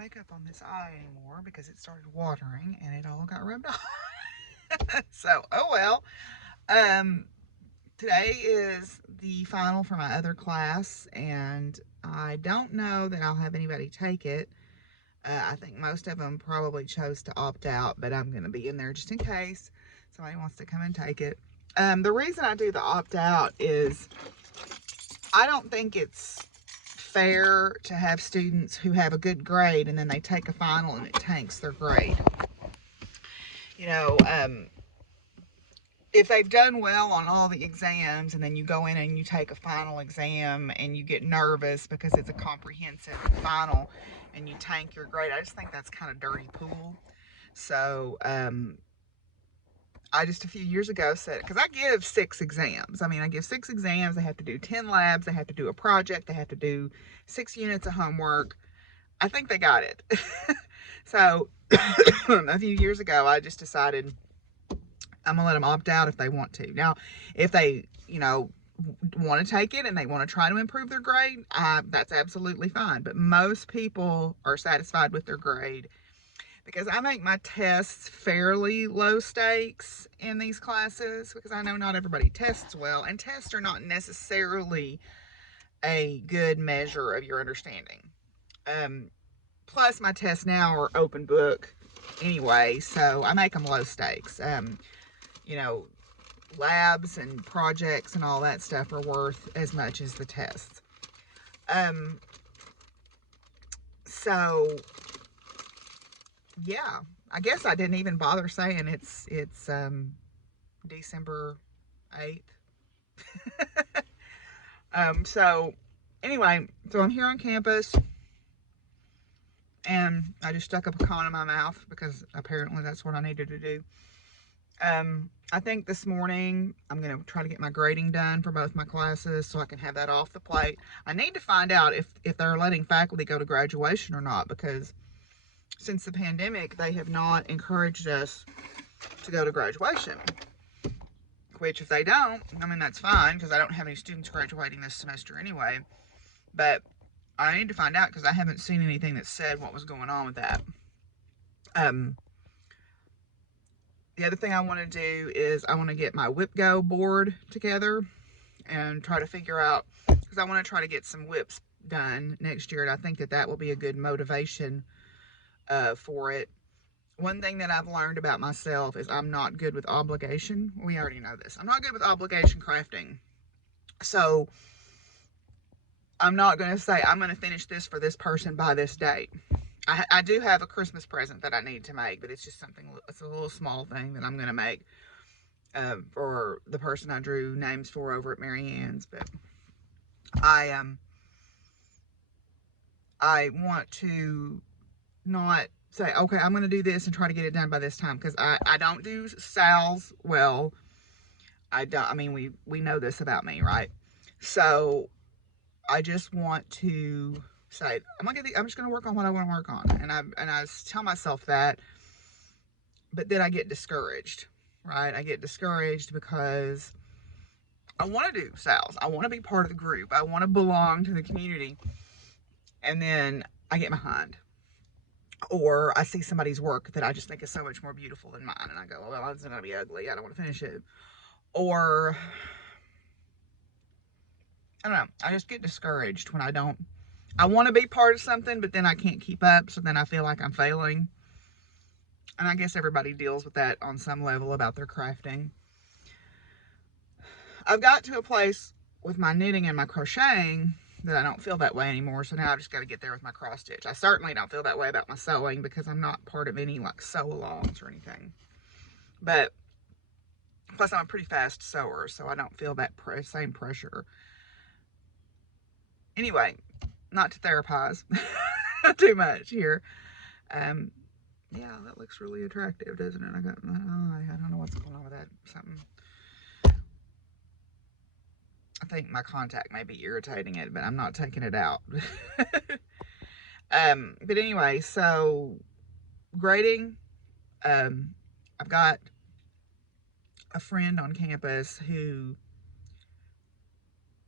makeup on this eye anymore because it started watering and it all got rubbed off. So, oh well. Um, Today is the final for my other class, and I don't know that I'll have anybody take it. I think most of them probably chose to opt out, but I'm going to be in there just in case somebody wants to come and take it. The reason I do the opt out is I don't think it's fair to have students who have a good grade and then they take a final and it tanks their grade. You know, if they've done well on all the exams and then you go in and you take a final exam and you get nervous because it's a comprehensive final and you tank your grade, I just think that's kind of dirty pool. So, I just a few years ago said, because I give 6 exams. I mean, I give 6 exams. They have to do 10 labs. They have to do a project. They have to do 6 units of homework. I think they got it. So a few years ago, I just decided I'm going to let them opt out if they want to. Now, if they, want to take it and they want to try to improve their grade, that's absolutely fine. But most people are satisfied with their grade because I make my tests fairly low stakes in these classes because I know not everybody tests well, and tests are not necessarily a good measure of your understanding. Plus, my tests now are open book anyway, so I make them low stakes. You know, labs and projects and all that stuff are worth as much as the tests. So yeah, I guess I didn't even bother saying it's December 8th. So anyway, so I'm here on campus and I just stuck a pecan in my mouth because apparently that's what I needed to do. I think this morning I'm going to try to get my grading done for both my classes so I can have that off the plate. I need to find out if they're letting faculty go to graduation or not, because since the pandemic, they have not encouraged us to go to graduation. Which, if they don't, I mean, that's fine because I don't have any students graduating this semester anyway. But I need to find out because I haven't seen anything that said what was going on with that. The other thing I want to do is I want to get my WhipGo board together and try to figure out, because I want to try to get some whips done next year, and I think that will be a good motivation for it. One thing that I've learned about myself is I'm not good with obligation. We already know this. I'm not good with obligation crafting. So I'm not going to say I'm going to finish this for this person by this date. I do have a Christmas present that I need to make, but it's just it's a little small thing that I'm going to make for the person I drew names for over at Mary Ann's. But I want to not say, okay, I'm going to do this and try to get it done by this time, because I don't do Sal's well. I mean, we know this about me, right? So I just want to say, I'm just going to work on what I want to work on. And I tell myself that, but then I get discouraged, right? I get discouraged because I want to do Sal's. I want to be part of the group. I want to belong to the community. And then I get behind. Or I see somebody's work that I just think is so much more beautiful than mine, and I go, well, it's going to be ugly. I don't want to finish it. Or, I don't know. I just get discouraged when I want to be part of something, but then I can't keep up, so then I feel like I'm failing. And I guess everybody deals with that on some level about their crafting. I've got to a place with my knitting and my crocheting that I don't feel that way anymore, so now I just got to get there with my cross stitch. I certainly don't feel that way about my sewing because I'm not part of any like sew-alongs or anything. But plus I'm a pretty fast sewer, so I don't feel that same pressure. Anyway, not to therapize too much here. Yeah, that looks really attractive, doesn't it? I got my eye. I don't know what's going on with that. Something. I think my contact may be irritating it, but I'm not taking it out. But anyway, so grading. I've got a friend on campus who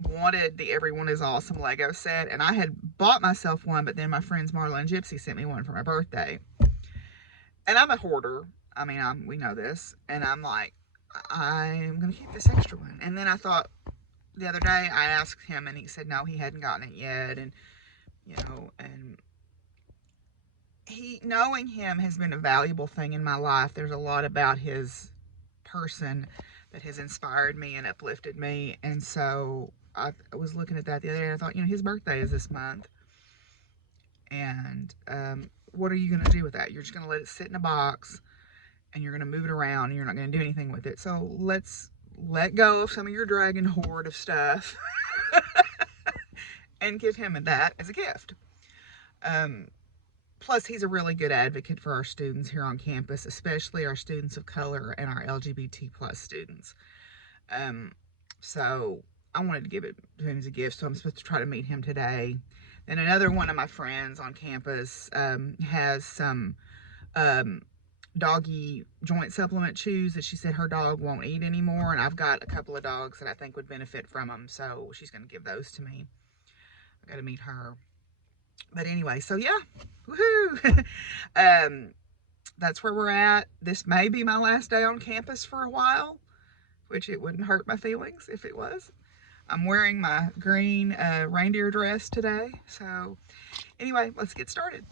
wanted the Everyone is Awesome Lego set, and I had bought myself one, but then my friends Marla and Gypsy sent me one for my birthday. And I'm a hoarder. I mean, we know this. And I'm like, I'm going to keep this extra one. And then I thought, the other day, I asked him, and he said no, he hadn't gotten it yet. And, and knowing him has been a valuable thing in my life. There's a lot about his person that has inspired me and uplifted me. And so I was looking at that the other day, and I thought, his birthday is this month. And what are you going to do with that? You're just going to let it sit in a box, and you're going to move it around, and you're not going to do anything with it. So let's let go of some of your dragon hoard of stuff and give him that as a gift. Plus, he's a really good advocate for our students here on campus, especially our students of color and our LGBT plus students. So I wanted to give it to him as a gift, so I'm supposed to try to meet him today. And another one of my friends on campus has some doggy joint supplement chews that she said her dog won't eat anymore. And I've got a couple of dogs that I think would benefit from them. So she's going to give those to me. I got to meet her. But anyway, so yeah. Woohoo! That's where we're at. This may be my last day on campus for a while, which it wouldn't hurt my feelings if it was. I'm wearing my green reindeer dress today. So anyway, let's get started.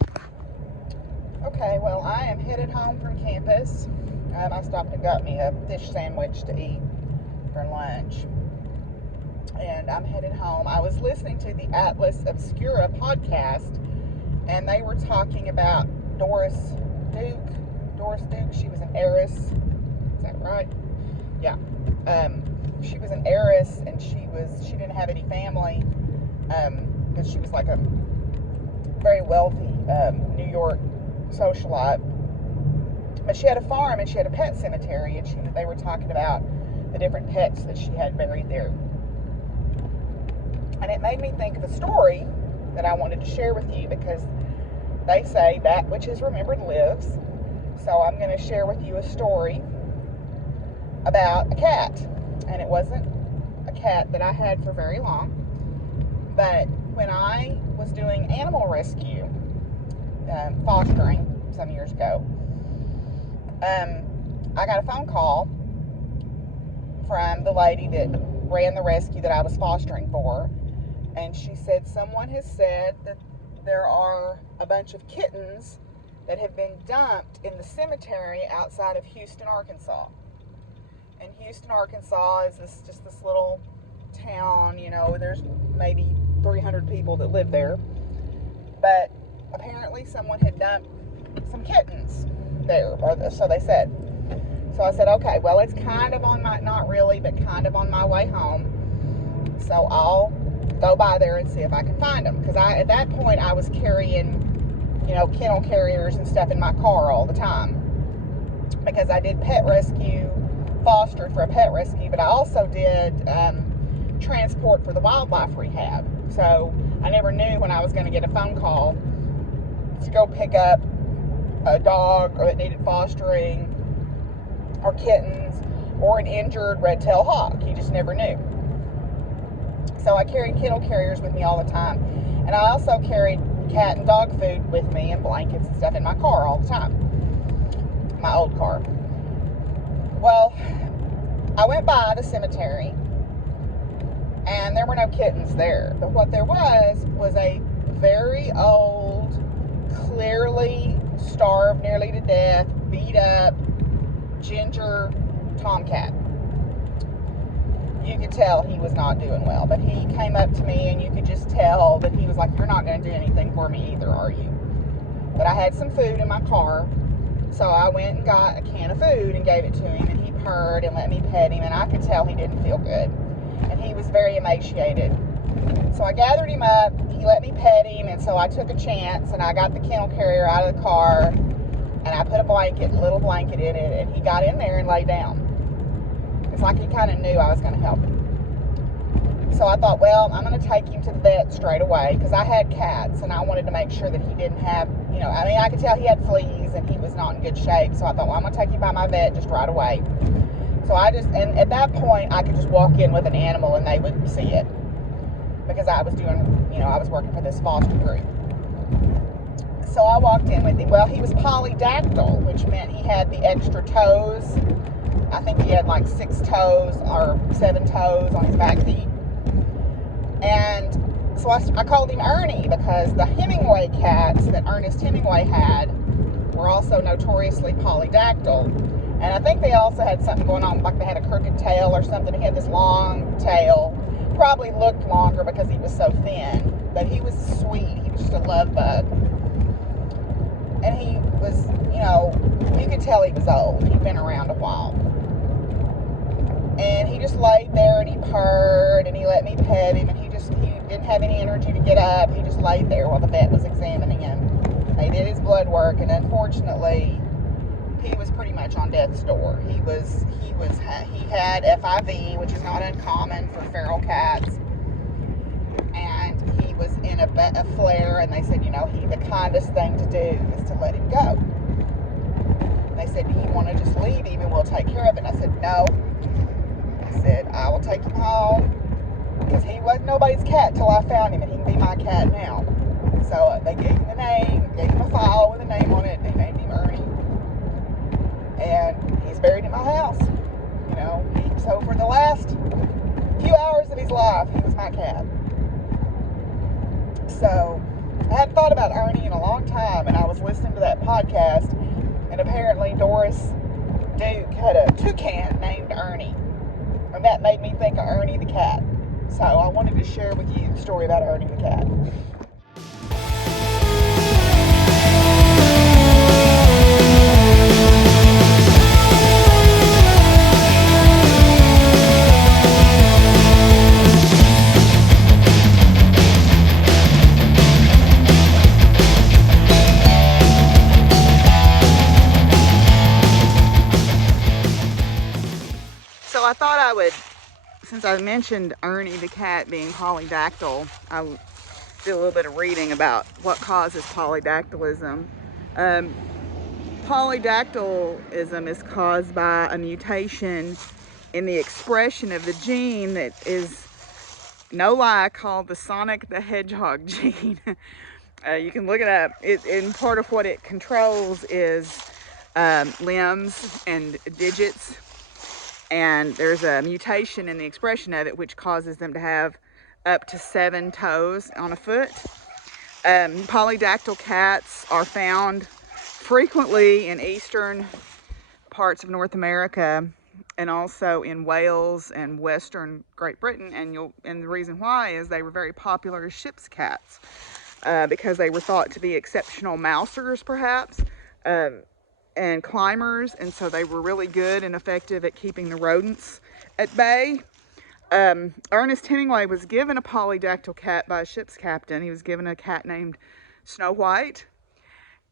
Okay, well, I am headed home from campus. I stopped and got me a fish sandwich to eat for lunch. And I'm headed home. I was listening to the Atlas Obscura podcast, and they were talking about Doris Duke. Doris Duke, she was an heiress. Is that right? Yeah. She was an heiress, and she didn't have any family, but she was like a very wealthy New York socialite. But she had a farm, and she had a pet cemetery, and they were talking about the different pets that she had buried there. And it made me think of a story that I wanted to share with you, because they say that which is remembered lives. So I'm going to share with you a story about a cat. And it wasn't a cat that I had for very long. But when I was doing animal rescue, fostering some years ago, I got a phone call from the lady that ran the rescue that I was fostering for. And she said, someone has said that there are a bunch of kittens that have been dumped in the cemetery outside of Houston, Arkansas. And Houston, Arkansas is just this little town, there's maybe 300 people that live there. But apparently someone had dumped some kittens there, or so they said. So I said, okay, well, it's kind of on my, not really, but kind of on my way home. So I'll go by there and see if I can find them. Because at that point, I was carrying, kennel carriers and stuff in my car all the time. Because I did pet rescue, fostered for a pet rescue, but I also did transport for the wildlife rehab. So I never knew when I was going to get a phone call to go pick up a dog or that needed fostering, or kittens, or an injured red-tailed hawk. You just never knew. So I carried kennel carriers with me all the time. And I also carried cat and dog food with me, and blankets and stuff in my car all the time. My old car. Well, I went by the cemetery, and there were no kittens there. But what there was a very old, clearly starved nearly to death, beat up, ginger tomcat. You could tell he was not doing well, but he came up to me, and you could just tell that he was like, you're not going to do anything for me either, are you? But I had some food in my car, so I went and got a can of food and gave it to him, and he purred and let me pet him, and I could tell he didn't feel good, and he was very emaciated. So I gathered him up, he let me pet him, and so I took a chance, and I got the kennel carrier out of the car, and I put a little blanket in it, and he got in there and lay down. It's like he kind of knew I was going to help him. So I thought, well, I'm going to take him to the vet straight away, because I had cats, and I wanted to make sure that he didn't have, I could tell he had fleas, and he was not in good shape. So I thought, well, I'm going to take him by my vet just right away. So and at that point, I could just walk in with an animal, and they would see it. because I was doing, I was working for this foster group. So I walked in with him. Well, he was polydactyl, which meant he had the extra toes. I think he had like 6 toes or 7 toes on his back feet. And so I called him Ernie because the Hemingway cats that Ernest Hemingway had were also notoriously polydactyl. And I think they also had something going on, like they had a crooked tail or something. He had this long tail. Probably looked longer because he was so thin. But he was sweet. He was just a love bug. And he was, you could tell he was old. He'd been around a while. And he just laid there and he purred and he let me pet him, and he didn't have any energy to get up. He just laid there while the vet was examining him. They did his blood work, and unfortunately he was pretty much on death's door. He had FIV, which is not uncommon for feral cats, and he was in a flare, and they said, the kindest thing to do is to let him go. And they said, do you want to just leave him and we'll take care of it? And I said, no. I said, I will take him home, because he wasn't nobody's cat till I found him, and he can be my cat now. So they gave him the name, gave him a file with a name on it, and they named him Ernie. And he's buried in my house. So for the last few hours of his life, he was my cat. So I hadn't thought about Ernie in a long time, and I was listening to that podcast, and apparently Doris Duke had a toucan named Ernie. And that made me think of Ernie the cat. So I wanted to share with you the story about Ernie the cat. So I thought I would, since I mentioned Ernie the cat being polydactyl, I'll do a little bit of reading about what causes polydactylism. Polydactylism is caused by a mutation in the expression of the gene that is, no lie, called the Sonic the Hedgehog gene. You can look it up. And part of what it controls is limbs and digits. And there's a mutation in the expression of it which causes them to have up to 7 toes on a foot. Polydactyl cats are found frequently in eastern parts of North America, and also in Wales and western Great Britain. And the reason why is they were very popular as ship's cats, because they were thought to be exceptional mousers, perhaps. And climbers, and so they were really good and effective at keeping the rodents at bay. Ernest Hemingway was given a polydactyl cat by a ship's captain. He was given a cat named Snow White,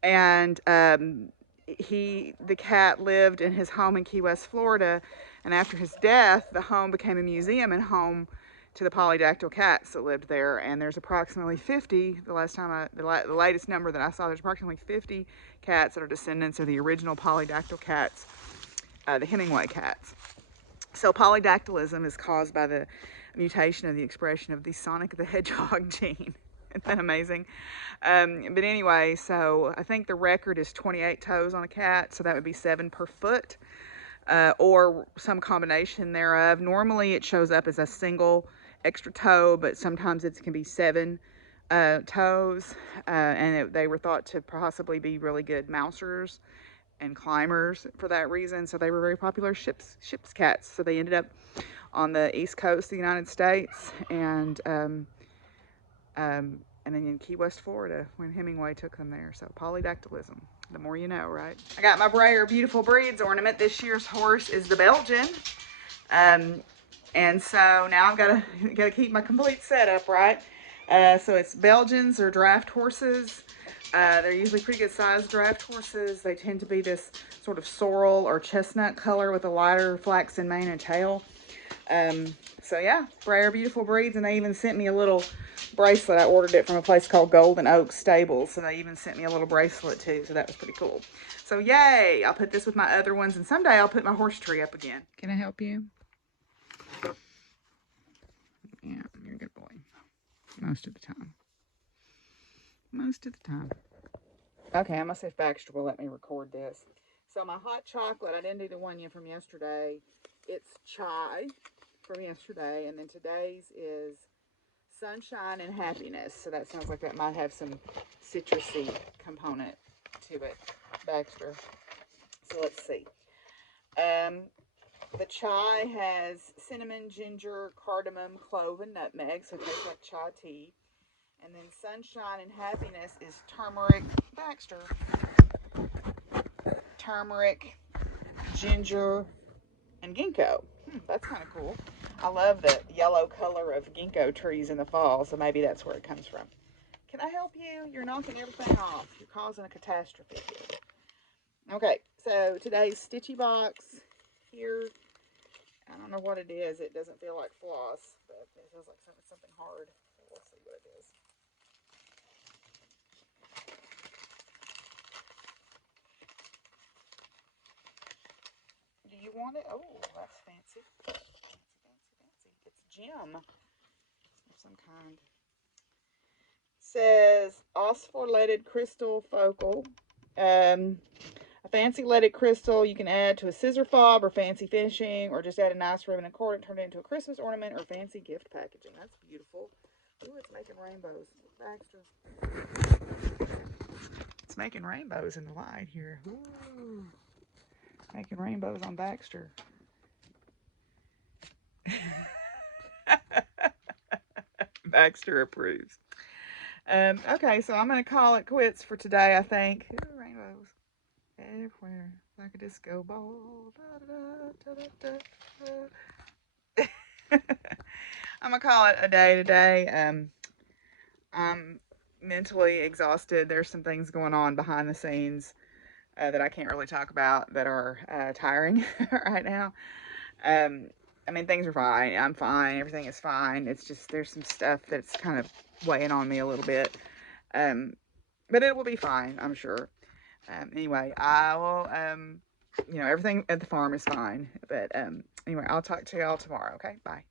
and the cat lived in his home in Key West, Florida, and after his death, the home became a museum and home to the polydactyl cats that lived there. And there's approximately 50, the latest number that I saw, there's approximately 50 cats that are descendants of the original polydactyl cats, the Hemingway cats. So polydactylism is caused by the mutation of the expression of the Sonic the Hedgehog gene. Isn't that amazing? But anyway, so I think the record is 28 toes on a cat, so that would be 7 per foot, or some combination thereof. Normally it shows up as a single extra toe, but sometimes it can be 7 toes, and they were thought to possibly be really good mousers and climbers for that reason. So they were very popular ship's cats. So they ended up on the east coast of the United States, and then in Key West, Florida, when Hemingway took them there. So polydactylism, the more you know, right? I got my Breyer Beautiful Breeds ornament. This year's horse is the Belgian. And so now I've got to keep my complete setup, right? So it's Belgians or draft horses. They're usually pretty good sized draft horses. They tend to be this sort of sorrel or chestnut color with a lighter flaxen mane and tail. So yeah, Breyer Beautiful Breeds, and they even sent me a little bracelet. I ordered it from a place called Golden Oak Stables, so they even sent me a little bracelet too, so that was pretty cool. So yay, I'll put this with my other ones, and someday I'll put my horse tree up again. Can I help you? Yeah, you're a good boy. Most of the time. Most of the time. Okay, I'm going to see if Baxter will let me record this. So my hot chocolate, I didn't do the one from yesterday. It's chai from yesterday. And then today's is sunshine and happiness. So that sounds like that might have some citrusy component to it. Baxter. So let's see. The chai has cinnamon, ginger, cardamom, clove, and nutmeg. So it tastes like chai tea. And then sunshine and happiness is turmeric, Baxter, turmeric, ginger, and ginkgo. That's kind of cool. I love the yellow color of ginkgo trees in the fall, so maybe that's where it comes from. Can I help you? You're knocking everything off. You're causing a catastrophe here. Okay, so today's stitchy box here. I don't know what it is. It doesn't feel like floss, but it feels like something hard. So we'll see what it is. Do you want it? Oh, that's fancy. Fancy. It's gem of some kind. It says phosphorylated crystal focal. A fancy leaded crystal you can add to a scissor fob or fancy finishing, or just add a nice ribbon and cord and turn it into a Christmas ornament or fancy gift packaging. That's beautiful. Ooh, it's making rainbows. Baxter. It's making rainbows in the light here. Ooh. Making rainbows on Baxter. Baxter approves. Okay, so I'm going to call it quits for today, I think. Ooh, rainbows everywhere, like a disco ball. I'm going to call it a day today. I'm mentally exhausted. There's some things going on behind the scenes that I can't really talk about that are tiring right now. I mean, things are fine. I'm fine. Everything is fine. It's just there's some stuff that's kind of weighing on me a little bit. But it will be fine, I'm sure. Anyway, I will, everything at the farm is fine. But anyway, I'll talk to y'all tomorrow, okay? Bye.